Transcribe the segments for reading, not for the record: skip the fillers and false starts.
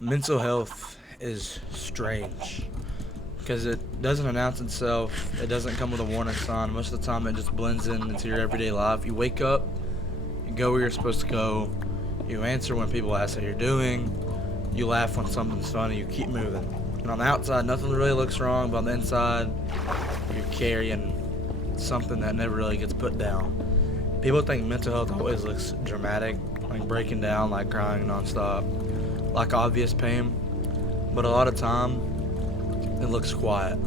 Mental health is strange because it doesn't announce itself. It doesn't come with a warning sign. Most of the time, it just blends in into your everyday life. You wake up, you go where you're supposed to go, you answer when people ask how you're doing, you laugh when something's funny, you keep moving. And on the outside, nothing really looks wrong, but on the inside, you're carrying something that never really gets put down. People think mental health always looks dramatic, like breaking down, like crying nonstop, like obvious pain, but a lot of time it looks quiet.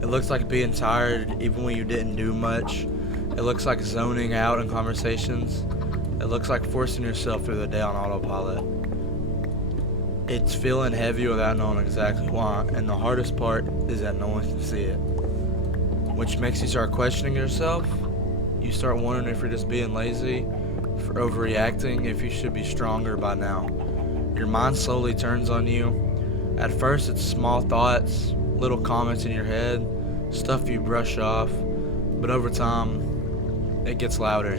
It looks like being tired even when you didn't do much. It looks like zoning out in conversations. It looks like forcing yourself through the day on autopilot. It's feeling heavy without knowing exactly why, and the hardest part is that no one can see it, which makes you start questioning yourself. You start wondering if you're just being lazy, for overreacting, if you should be stronger by now. Your mind slowly turns on you. At first, it's small thoughts, little comments in your head, stuff you brush off, but over time, it gets louder.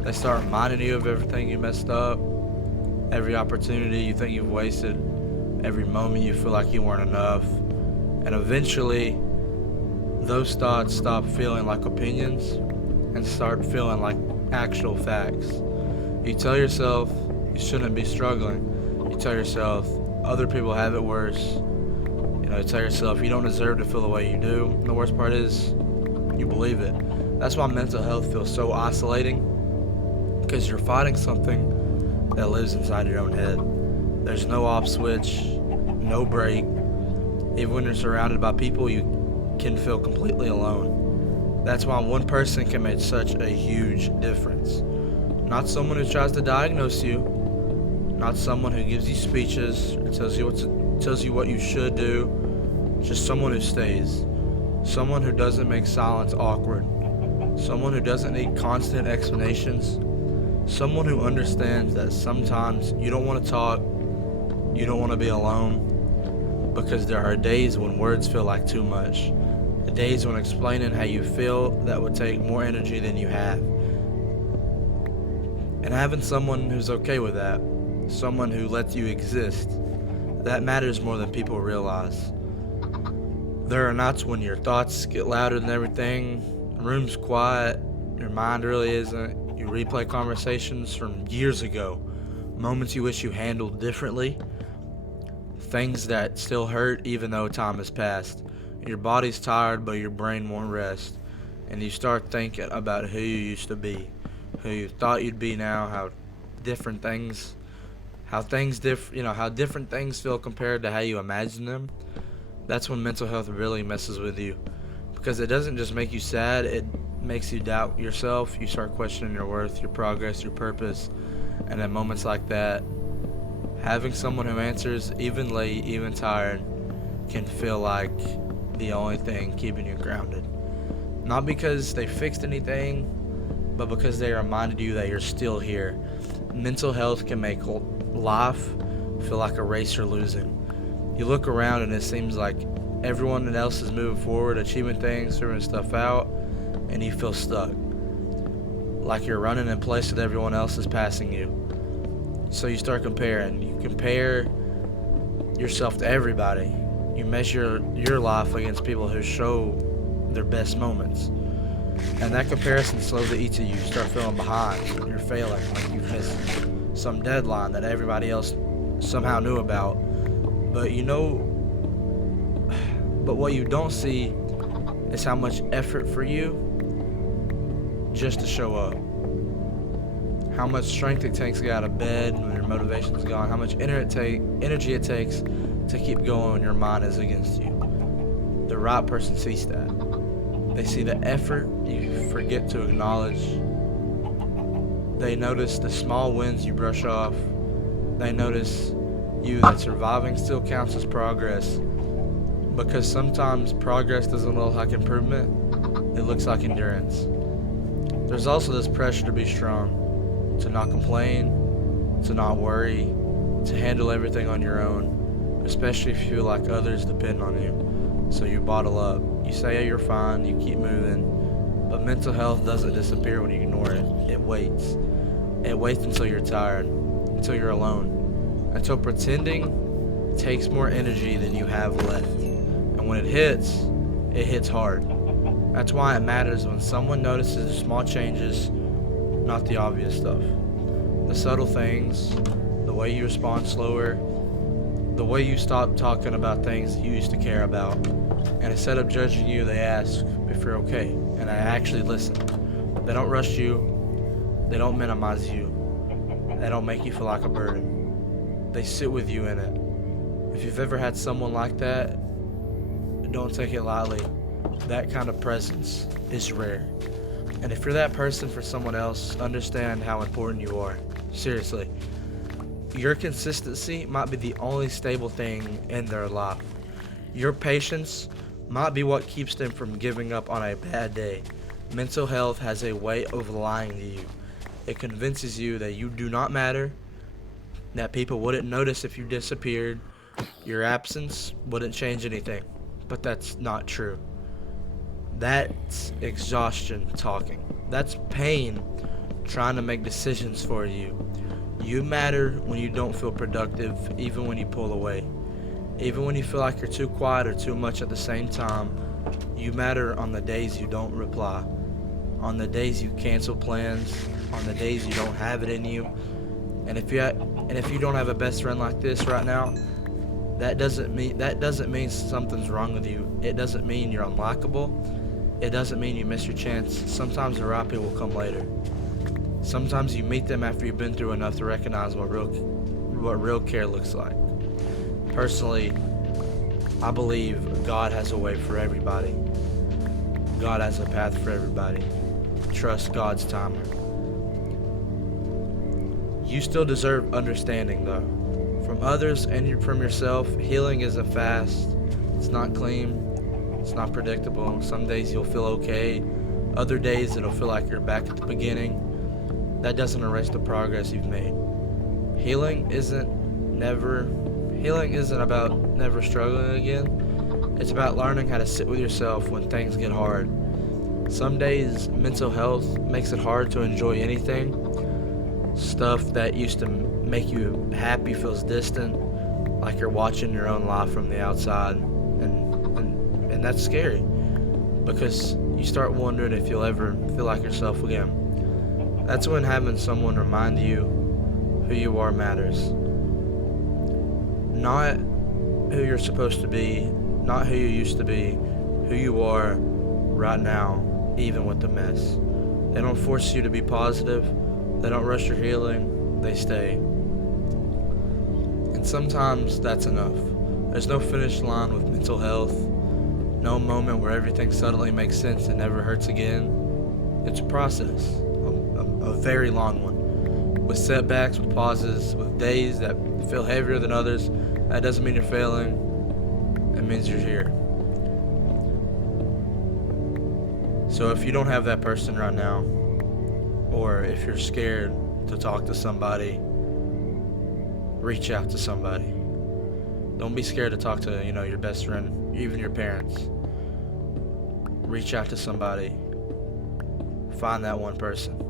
They start reminding you of everything you messed up, every opportunity you think you've wasted, every moment you feel like you weren't enough, and eventually, those thoughts stop feeling like opinions and start feeling like actual facts. You tell yourself you shouldn't be struggling. You tell yourself other people have it worse. You tell yourself you don't deserve to feel the way you do. And the worst part is you believe it. That's why mental health feels so isolating, because you're fighting something that lives inside your own head. There's no off switch, no break. Even when you're surrounded by people, you can feel completely alone. That's why one person can make such a huge difference. Not someone who tries to diagnose you, not someone who gives you speeches or tells you what you should do, just someone who stays. Someone who doesn't make silence awkward. Someone who doesn't need constant explanations. Someone who understands that sometimes you don't want to talk, you don't want to be alone, because there are days when words feel like too much. Days when explaining how you feel that would take more energy than you have. And having someone who's okay with that, someone who lets you exist, that matters more than people realize. There are nights when your thoughts get louder than everything, the room's quiet, your mind really isn't. You replay conversations from years ago, moments you wish you handled differently, things that still hurt even though time has passed. Your body's tired, but your brain won't rest. And you start thinking about who you used to be, who you thought you'd be now, different things, how different things feel compared to how you imagine them. That's when mental health really messes with you, because it doesn't just make you sad, it makes you doubt yourself. You start questioning your worth, your progress, your purpose. And at moments like that, having someone who answers, even late, even tired, can feel like the only thing keeping you grounded. Not because they fixed anything, but because they reminded you that you're still here. Mental health can make life feel like a race you're losing. You look around and it seems like everyone else is moving forward, achieving things, figuring stuff out, and you feel stuck. Like you're running in place that everyone else is passing you. So you start comparing. You compare yourself to everybody. You measure your life against people who show their best moments. And that comparison slowly eats at you. You start feeling behind. You're failing, like you've missed some deadline that everybody else somehow knew about. But but what you don't see is how much effort for you just to show up. How much strength it takes to get out of bed when your motivation's gone. How much energy it takes to keep going when your mind is against you. The right person sees that. They see the effort you forget to acknowledge. They notice the small wins you brush off. They notice you that surviving still counts as progress. Because sometimes progress doesn't look like improvement, it looks like endurance. There's also this pressure to be strong, to not complain, to not worry, to handle everything on your own, especially if you feel like others depend on you. So you bottle up. You say, yeah, you're fine, you keep moving. But mental health doesn't disappear when you ignore it. It waits. It waits until you're tired, until you're alone, until pretending takes more energy than you have left. And when it hits hard. That's why it matters when someone notices the small changes, not the obvious stuff. The subtle things, the way you respond slower, the way you stop talking about things you used to care about. And instead of judging you, they ask if you're okay. And I actually listen. They don't rush you. They don't minimize you. They don't make you feel like a burden. They sit with you in it. If you've ever had someone like that, don't take it lightly. That kind of presence is rare. And if you're that person for someone else, understand how important you are. Seriously. Your consistency might be the only stable thing in their life. Your patience might be what keeps them from giving up on a bad day. Mental health has a way of lying to you. It convinces you that you do not matter, that people wouldn't notice if you disappeared, your absence wouldn't change anything. But that's not true. That's exhaustion talking. That's pain trying to make decisions for you. You matter when you don't feel productive, even when you pull away. Even when you feel like you're too quiet or too much at the same time. You matter on the days you don't reply, on the days you cancel plans, on the days you don't have it in you. And if you don't have a best friend like this right now, that doesn't mean something's wrong with you. It doesn't mean you're unlikable. It doesn't mean you miss your chance. Sometimes the right people come later. Sometimes you meet them after you've been through enough to recognize what real care looks like. Personally, I believe God has a way for everybody. God has a path for everybody. Trust God's timer. You still deserve understanding, though. From others and from yourself, healing isn't fast. It's not clean. It's not predictable. Some days you'll feel okay. Other days it'll feel like you're back at the beginning. That doesn't erase the progress you've made. Healing isn't about never struggling again. It's about learning how to sit with yourself when things get hard. Some days mental health makes it hard to enjoy anything. Stuff that used to make you happy feels distant, like you're watching your own life from the outside, and that's scary because you start wondering if you'll ever feel like yourself again. That's when having someone remind you who you are matters. Not who you're supposed to be, not who you used to be, who you are right now, even with the mess. They don't force you to be positive. They don't rush your healing. They stay. And sometimes that's enough. There's no finish line with mental health. No moment where everything suddenly makes sense and never hurts again. It's a process. A very long one, with setbacks, with pauses, with days that feel heavier than others. That doesn't mean you're failing. It means you're here. So if you don't have that person right now, or if you're scared to talk to somebody, reach out to somebody. Don't be scared to talk to, your best friend, even your parents. Reach out to somebody. Find that one person.